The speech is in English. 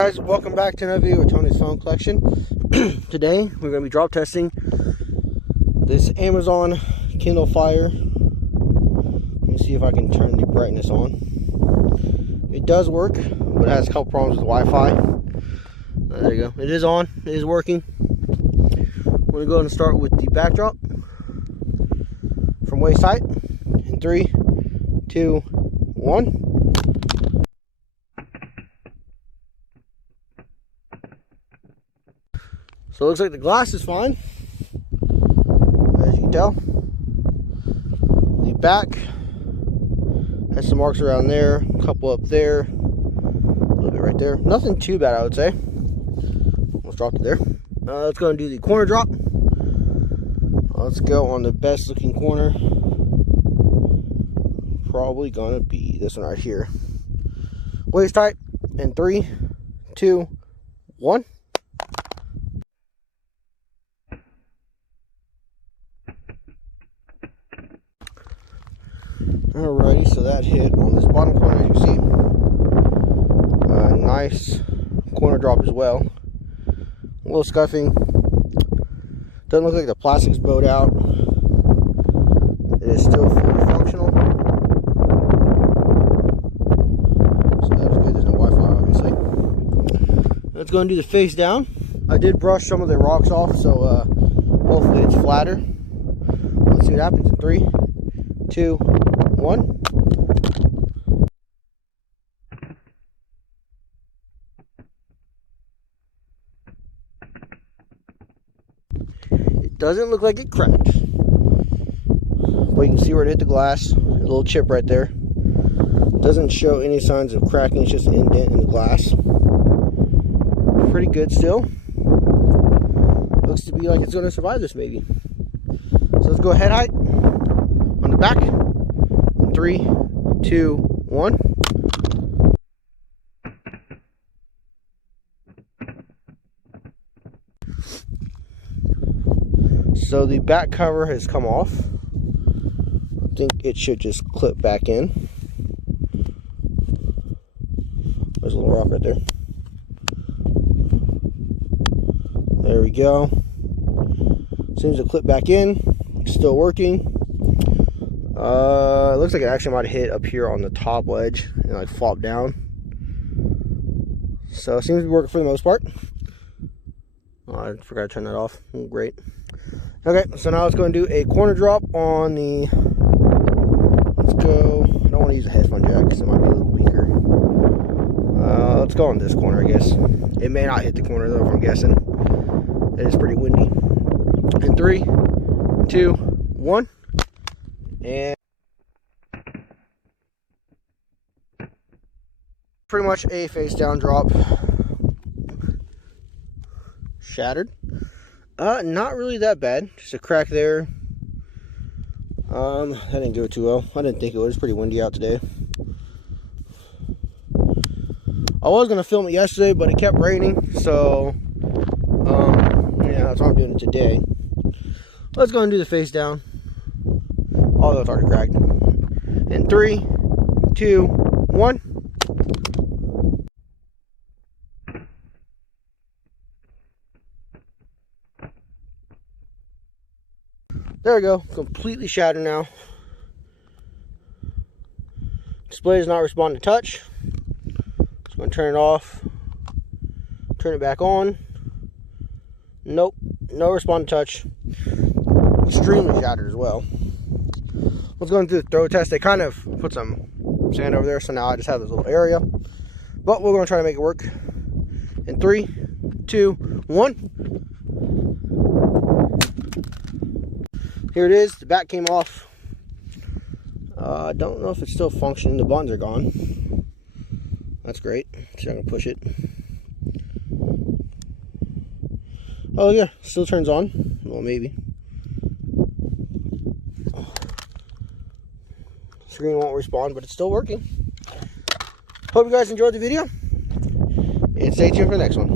Guys, welcome back to another video with Tony's phone collection. Today we're going to be drop testing this Amazon Kindle Fire. Let me see if I can turn the brightness on. It does work, but it has a couple problems with Wi-Fi. There you go. It is on. It is working. We're going to go ahead and start with the backdrop from waist height in 3, 2, 1. So it looks like the glass is fine, as you can tell. The back has some marks around there, a couple up there, a little bit right there. Nothing too bad, I would say. Almost dropped it there. Let's go and do the corner drop. Let's go on the best looking corner. Probably gonna be this one right here. Waist height in 3, 2, 1. Alrighty, so that hit on this bottom corner, as you can see. Nice corner drop as well. A little scuffing. Doesn't look like the plastic's bowed out. It is still fully functional. So that was good. There's no Wi-Fi, obviously. Let's go and do the face down. I did brush some of the rocks off, so hopefully it's flatter. Let's see what happens in 3, 2, 1. It doesn't look like it cracked, but you can see where it hit the glass. A little chip right there. Doesn't show any signs of cracking. It's just an indent in the glass. Pretty good still. Looks to be like it's going to survive this maybe. So let's go head height on the back. 3, 2, 1. So the back cover has come off. I think it should just clip back in. There's a little rock right there. There we go. Seems to clip back in. Still working. It looks like it actually might have hit up here on the top ledge and like flopped down. So it seems to be working for the most part. Oh, I forgot to turn that off. Great. Okay, so now let's go and do a corner drop on the. Let's go. I don't want to use a headphone jack because it might be a little weaker. Let's go on this corner, I guess. It may not hit the corner though, if I'm guessing. It is pretty windy. In 3, 2, 1. And pretty much a face down drop. Shattered. Not really that bad. Just a crack there. That didn't go too well. I didn't think it was. Pretty windy out today. I was gonna film it yesterday, but it kept raining, so yeah, that's why I'm doing it today. Let's go and do the face down. Although it's already cracked. In 3, 2, 1. There we go. Completely shattered now. Display does not respond to touch. So I'm going to turn it off. Turn it back on. Nope. No respond to touch. Extremely shattered as well. Let's go into the throw test. They kind of put some sand over there, so now I just have this little area. But we're going to try to make it work. In 3, 2, 1. Here it is. The back came off. I don't know if it's still functioning. The buttons are gone. That's great. So I'm going to push it. Oh yeah, still turns on. Well, maybe. Screen won't respond, but it's still working. Hope you guys enjoyed the video, and stay tuned for the next one.